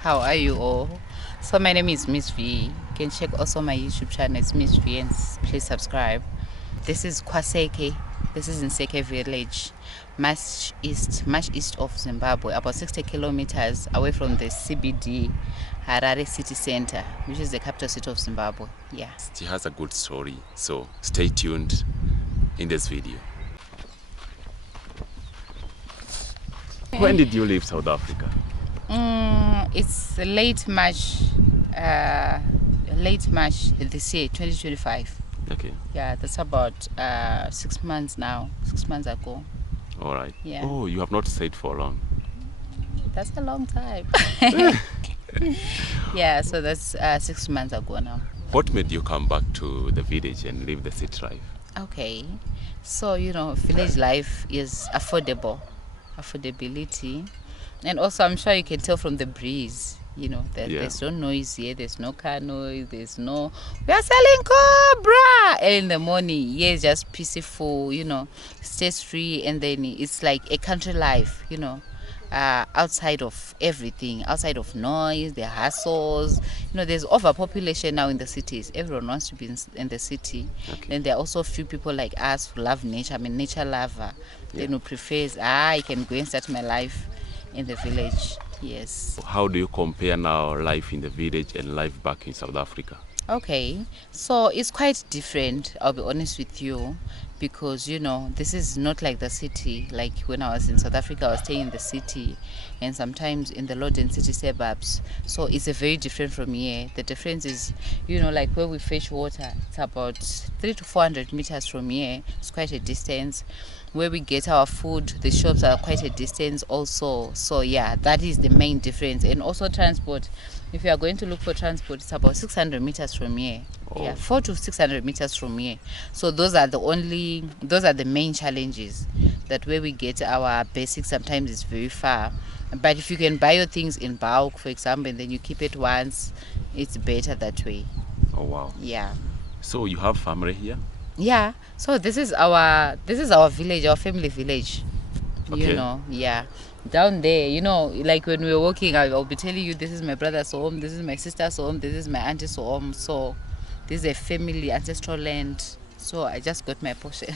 How are you all? So my name is Miss V. You can check also my YouTube channel. It's Miss V, and please subscribe. This is Kwaseke. This is in Seke village, much east of Zimbabwe, about 60 kilometers away from the CBD, Harare city center, which is the capital city of Zimbabwe. Yeah. She has a good story, so stay tuned in this video. When did you leave South Africa? It's late March this year, 2025. Okay. Yeah, that's about 6 months now. 6 months ago. All right. Yeah. Oh, you have not stayed for long. That's a long time. Yeah, so that's 6 months ago now. What made you come back to the village and live the city life? Okay, so village life is affordability, and also I'm sure you can tell from the breeze. There's no noise here, there's no car noise, we are selling cobra early in the morning. Yeah, it's just peaceful, stress free, and then it's like a country life, outside of everything, outside of noise, the hassles. There's overpopulation now in the cities. Everyone wants to be in the city. Okay. Then there are also a few people like us who love nature. I'm a nature lover. Who prefers, I can go and start my life in the village. Yes. How do you compare now life in the village and life back in South Africa? Okay, so it's quite different, I'll be honest with you, because this is not like the city. Like when I was in South Africa, I was staying in the city and sometimes in the low density suburbs. So it's a very different from here. The difference is, like where we fetch water, it's about 300 to 400 meters from here. It's quite a distance. Where we get our food, the shops are quite a distance also. So yeah, that is the main difference. And also transport. If you are going to look for transport, it's about 600 meters from here. Oh. Yeah, 400 to 600 meters from here. So those are the main challenges. That where we get our basics, sometimes it's very far. But if you can buy your things in bulk, for example, and then you keep it once, it's better that way. Oh wow. Yeah. So you have family here? Yeah. So this is our village, our family village. Okay. Yeah. Down there, like when we were walking, I'll be telling you, this is my brother's home, this is my sister's home, this is my auntie's home. So this is a family ancestral land. So I just got my portion.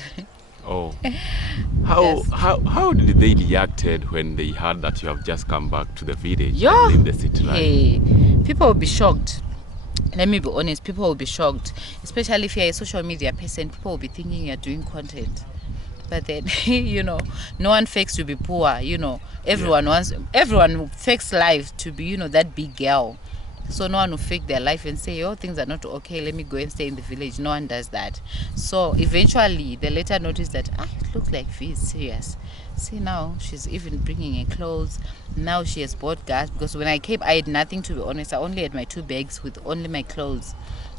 Oh. Yes. How did they reacted when they heard that you have just come back to the village Yeah. and live the city life? Hey, people will be shocked. Let me be honest, people will be shocked. Especially if you're a social media person, people will be thinking you're doing content. But then, no one fakes to be poor, everyone fakes life to be, that big girl. So no one will fake their life and say, oh, things are not okay, let me go and stay in the village. No one does that. So eventually, they later noticed that, it looks like V is serious. See, now she's even bringing in clothes. Now she has bought gas, because when I came, I had nothing, to be honest. I only had my 2 bags with only my clothes.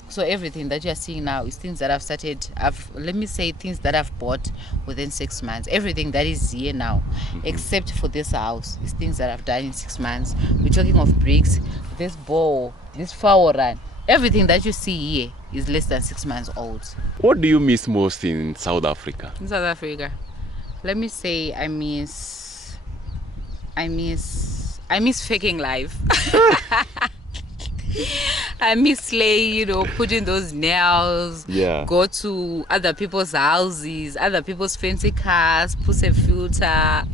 So everything that you're seeing now is things that things that I've bought within 6 months. Everything that is here now, except for this house, is things that I've done in 6 months. We're talking of bricks, this bowl, this flower run. Everything that you see here is less than 6 months old. What do you miss most in South Africa? In South Africa, let me say I miss faking life. I miss putting those nails, go to other people's houses, other people's fancy cars, put a filter,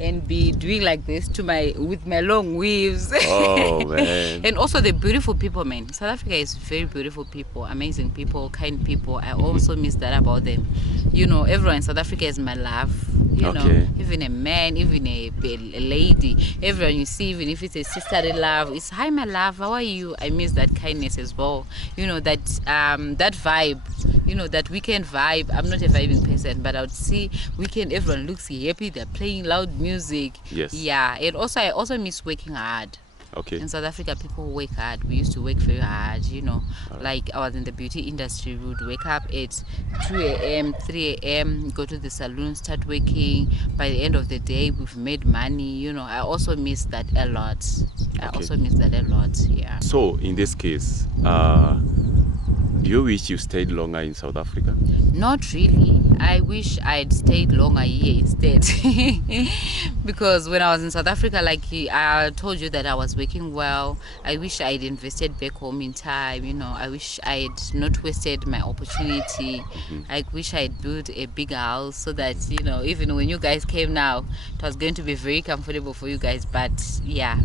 and be doing like this with my long weaves. Oh man. And also the beautiful people, man. South Africa is very beautiful people, amazing people, kind people. I also miss that about them. Everyone in South Africa is my love. Even a man, even a lady, everyone you see, even if it's a sisterly love, it's hi my love, how are you? I miss that kindness as well. That vibe, that weekend vibe. I'm not a vibing person, but I would see weekend, everyone looks happy, they're playing loud music. Yes. Yeah. And also I also miss working hard. Okay. In South Africa, people work hard. We used to work very hard, Like I was in the beauty industry. We would wake up at 2 a.m., 3 a.m., go to the salon, start working. By the end of the day, we've made money, I also miss that a lot. Yeah. So in this case, Do you wish you stayed longer in South Africa? Not really. I wish I'd stayed longer here instead. Because when I was in South Africa, like I told you that I was working well. I wish I'd invested back home in time. I wish I'd not wasted my opportunity. I wish I'd built a bigger house so that, even when you guys came now, it was going to be very comfortable for you guys. But yeah,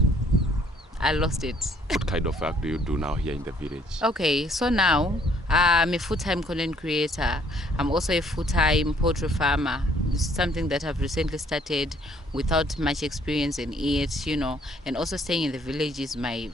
I lost it. What kind of work do you do now here in the village? Okay, so now I'm a full-time content creator. I'm also a full-time poultry farmer. It's something that I've recently started without much experience in it, and also staying in the village is my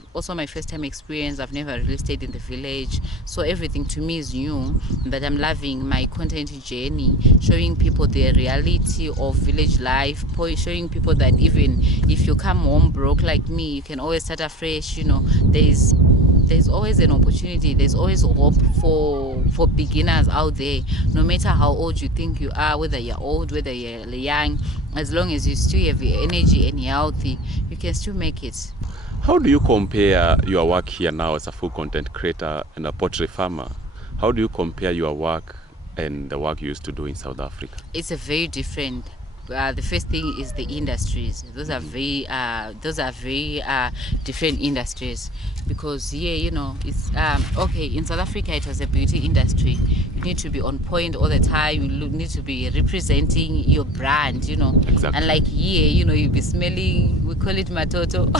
first time experience. I've never really stayed in the village, so everything to me is new. But I'm loving my content journey, showing people the reality of village life, showing people that even if you come home broke like me, you can always start afresh. There's always an opportunity. There's always hope for beginners out there. No matter how old you think you are, whether you're old, whether you're young, as long as you still have your energy and you're healthy, you can still make it. How do you compare your work here now as a full content creator and a poultry farmer? How do you compare your work and the work you used to do in South Africa? It's a very different. The first thing is the industries. Those are very different industries, because here, it's okay. In South Africa, it was a beauty industry. You need to be on point all the time. You need to be representing your brand, Exactly. And like here, you'll be smelling. We call it matoto.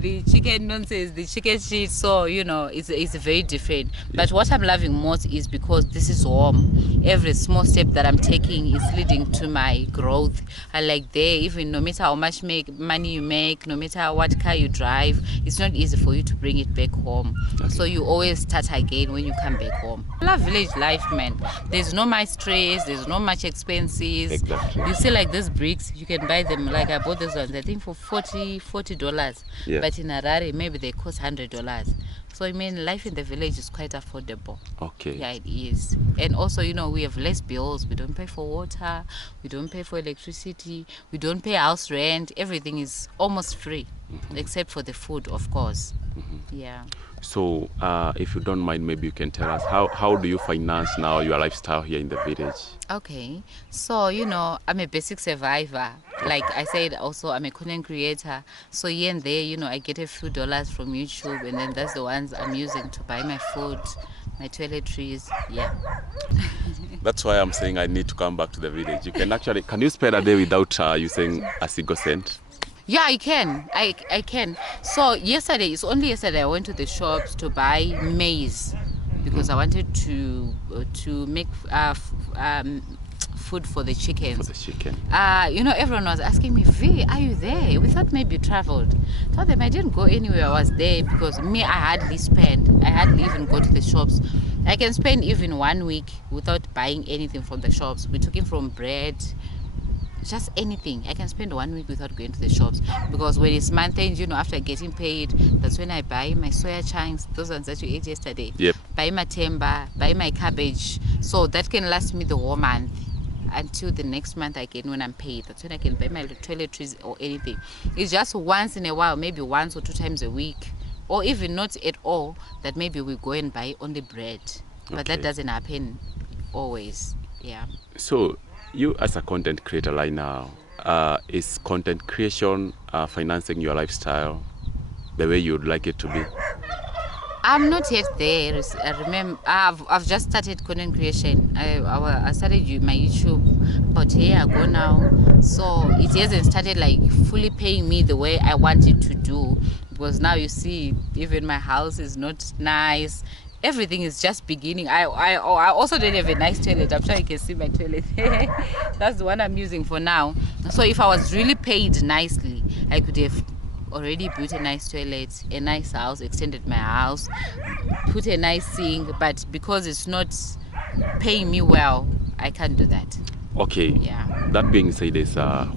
The chicken nonsense, the chicken shit. So it's very different. But what I'm loving most is because this is home. Every small step that I'm taking is leading to my growth. I like there, even no matter how much money you make, no matter what car you drive, it's not easy for you to bring it back home. Okay. So you always start again when you come back home. I love village life, man. There's no much stress, there's no much expenses. Exactly. You see, like these bricks, you can buy them. Like I bought these ones, I think for $40. Yeah. But in Harare, maybe they cost $100. So I mean, life in the village is quite affordable. Okay. Yeah, it is. And also, we have less bills. We don't pay for water. We don't pay for electricity. We don't pay house rent. Everything is almost free, except for the food, of course. Yeah. So, if you don't mind, maybe you can tell us how do you finance now your lifestyle here in the village? Okay, so I'm a basic survivor. Like I said, also I'm a content creator. So here and there, I get a few dollars from YouTube, and then that's the ones I'm using to buy my food, my toiletries. Yeah. That's why I'm saying I need to come back to the village. Can you spend a day without using a single cent? Yeah, I can. I can. So only yesterday I went to the shops to buy maize because I wanted to make food for the chickens. For the chicken. Everyone was asking me, V, are you there? We thought maybe you traveled. I told them I didn't go anywhere. I was there because I hardly spend. I hardly even go to the shops. I can spend even 1 week without buying anything from the shops. We're talking from bread, just anything. I can spend 1 week without going to the shops, because when it's month end, after getting paid, that's when I buy my soya chunks, those ones that you ate yesterday. Yep. Buy my timber, buy my cabbage, so that can last me the whole month until the next month again when I'm paid. That's when I can buy my toiletries or anything. It's just once in a while, maybe once or 2 times a week, or even not at all, that maybe we go and buy only bread. But that doesn't happen always. Yeah. So you as a content creator right now, is content creation financing your lifestyle the way you'd like it to be? I'm not yet there. I remember I've just started content creation. I started my YouTube about a year ago now, so it hasn't started like fully paying me the way I want it to do, because now you see, even my house is not nice. Everything is just beginning. I also don't have a nice toilet. I'm sure you can see my toilet. That's the one I'm using for now. So if I was really paid nicely, I could have already built a nice toilet, a nice house, extended my house, put a nice sink. But because it's not paying me well, I can't do that. Okay. Yeah. That being said,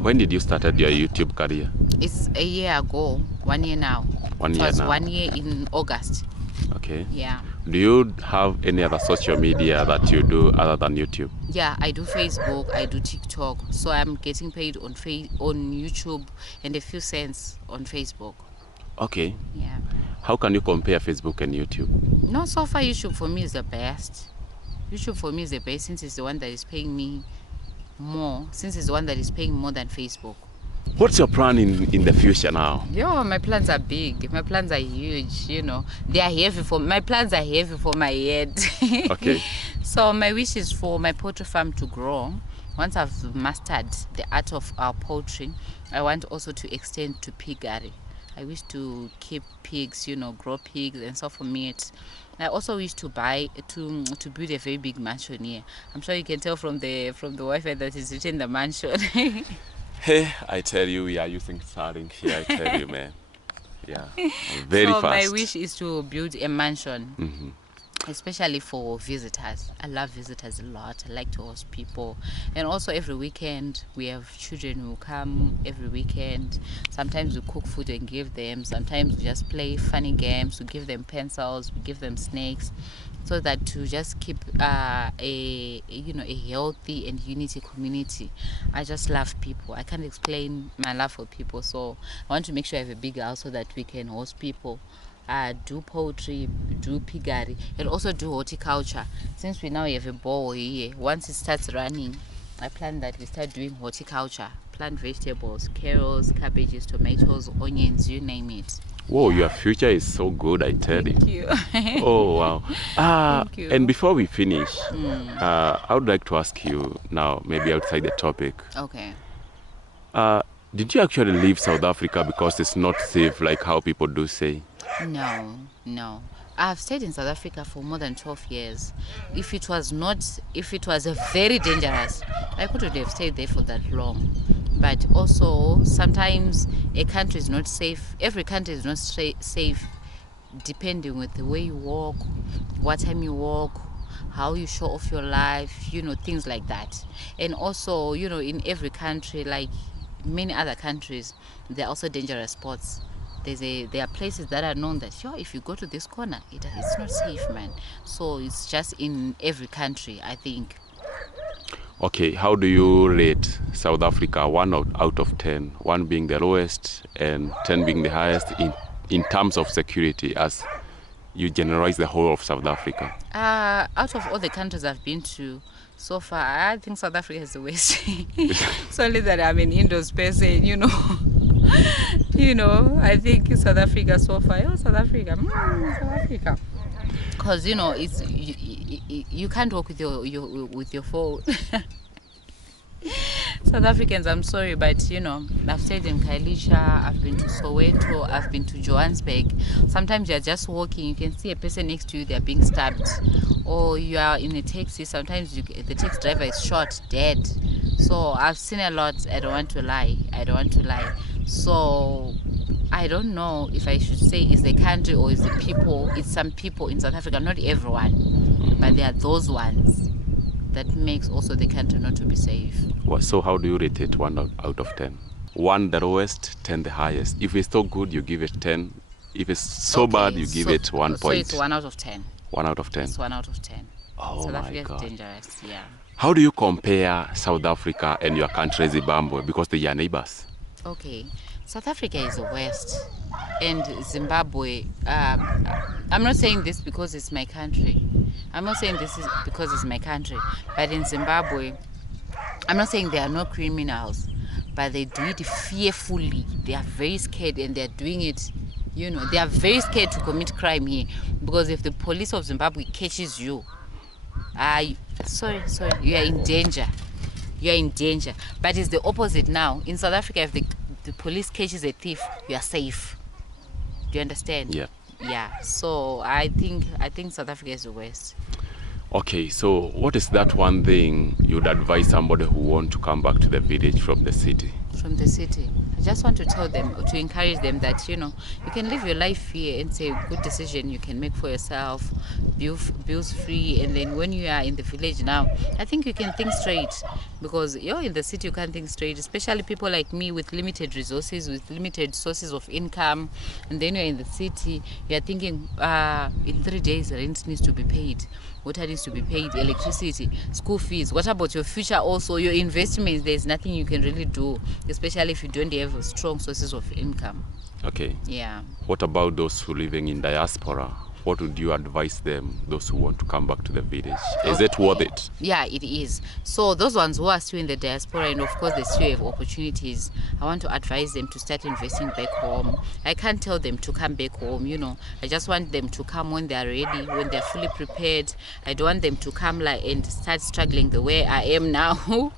when did you start your YouTube career? It's a year ago. 1 year now. 1 year It was now. 1 year in August. Okay. Yeah. Do you have any other social media that you do other than YouTube? Yeah, I do Facebook, I do TikTok. So I'm getting paid on YouTube and a few cents on Facebook. Okay. Yeah. How can you compare Facebook and YouTube? No, so far YouTube for me is the best. YouTube for me is the best since it's the one that is paying me more, since it's the one that is paying more than Facebook. What's your plan in the future now? Yo, my plans are big. My plans are huge, you know. They are heavy my plans are heavy for my head. Okay. So my wish is for my poultry farm to grow. Once I've mastered the art of our poultry, I want also to extend to piggery. I wish to keep pigs, you know, grow pigs and so for meat. I also wish to build a very big mansion here. I'm sure you can tell from the Wi-Fi that is written the mansion. Hey, I tell you, we are using Starlink here. I tell you, man. Yeah, very so fast. my wish is to build a mansion, especially for visitors. I love visitors a lot. I like to host people, and also every weekend we have children who come every weekend. Sometimes we cook food and give them. Sometimes we just play funny games. We give them pencils. We give them snakes, so that to just keep a healthy and unity community. I just love people. I can't explain my love for people, so I want to make sure I have a big house so that we can host people, do poultry, do piggery, and also do horticulture. Since we now have a ball here, once it starts running, I plan that we start doing horticulture, plant vegetables, carrots, cabbages, tomatoes, onions, you name it. Whoa, your future is so good, I tell you. Thank you. Oh, wow. Thank you. And before we finish, I would like to ask you now, maybe outside the topic. Okay. Did you actually leave South Africa because it's not safe, like how people do say? No. I've stayed in South Africa for more than 12 years. If it was a very dangerous, I couldn't have stayed there for that long. But also, sometimes a country is not safe. Every country is not safe, depending with the way you walk, what time you walk, how you show off your life, you know, things like that. And also, you know, in every country, like many other countries, there are also dangerous spots. There are places that are known that, if you go to this corner, it's not safe, man. So it's just in every country, I think. Okay, how do you rate South Africa, 1 out of 10, 1 being the lowest and 10 being the highest in terms of security, as you generalize the whole of South Africa? Out of all the countries I've been to so far, I think South Africa is the worst. It's only that I'm an indoors person, you know. I think South Africa so far. South Africa. Because it's you can't walk with your phone. South Africans, I'm sorry, but I've stayed in Khayelitsha, I've been to Soweto, I've been to Johannesburg. Sometimes you're just walking, you can see a person next to you, they're being stabbed. Or you are in a taxi, sometimes the taxi driver is shot, dead. So I've seen a lot. I don't want to lie. So I don't know if I should say it's the country or it's the people. It's some people in South Africa, not everyone, but there are those ones that makes also the country not to be safe. So how do you rate it, 1 out of 10? 1 the lowest, 10 the highest. If it's so good, you give it 10. If it's so bad, you give it 1 point. So it's 1 out of 10. 1 out of 10. It's 1 out of 10. Oh, South my Africa God. is dangerous, yeah. How do you compare South Africa and your country, Zimbabwe, because they are neighbors? Okay, South Africa is the worst, and Zimbabwe. I'm not saying this because it's my country. I'm not saying this is because it's my country, but in Zimbabwe, I'm not saying there are no criminals, but they do it fearfully. They are very scared, and they're doing it. They are very scared to commit crime here, because if the police of Zimbabwe catches you, you are in danger. You are in danger. But it's the opposite now. In South Africa, if the police catches a thief, you are safe. Do you understand? Yeah. Yeah. So I think South Africa is the worst. Okay, so what is that one thing you'd advise somebody who want to come back to the village from the city? From the city, I just want to tell them, to encourage them that you can live your life here, and say good decision you can make for yourself, bills free, and then when you are in the village now, I think you can think straight, because you're in the city, you can't think straight, especially people like me with limited resources, with limited sources of income, and then you're in the city, you're thinking in 3 days rent needs to be paid. water needs to be paid, electricity, school fees. What about your future also, your investments? There's nothing you can really do, especially if you don't have strong sources of income. Okay. Yeah. What about those who living in diaspora? What would you advise them, those who want to come back to the village? Is it worth it? Yeah, it is. So those ones who are still in the diaspora and of course they still have opportunities, I want to advise them to start investing back home. I can't tell them to come back home, I just want them to come when they are ready, when they're fully prepared. I don't want them to come and start struggling the way I am now.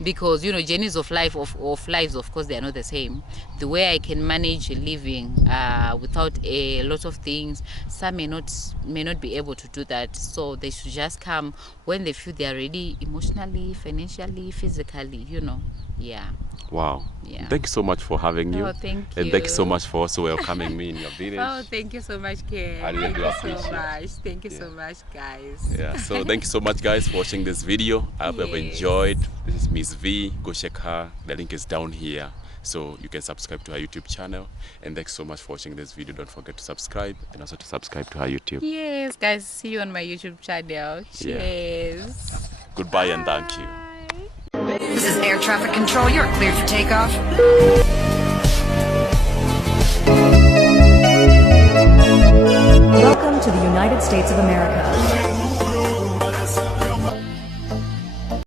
Because journeys of life of lives, of course, they are not the same. The way I can manage living without a lot of things, some may not be able to do that. So they should just come when they feel they are ready, emotionally, financially, physically. Yeah. Wow. Yeah. Thank you so much for having you. Oh, thank you. And thank you so much for also welcoming me in your village. Oh, thank you so much, Ken. I really do appreciate it. So much. Thank you so much, guys. Yeah, so thank you so much, guys, for watching this video. I hope you've enjoyed. This is Miss V. Go check her. The link is down here. So you can subscribe to her YouTube channel. And thanks so much for watching this video. Don't forget to subscribe and also to subscribe to her YouTube. Yes, guys. See you on my YouTube channel. Cheers. Yeah. Goodbye and thank you. This is air traffic control. You're cleared for takeoff. Welcome to the United States of America.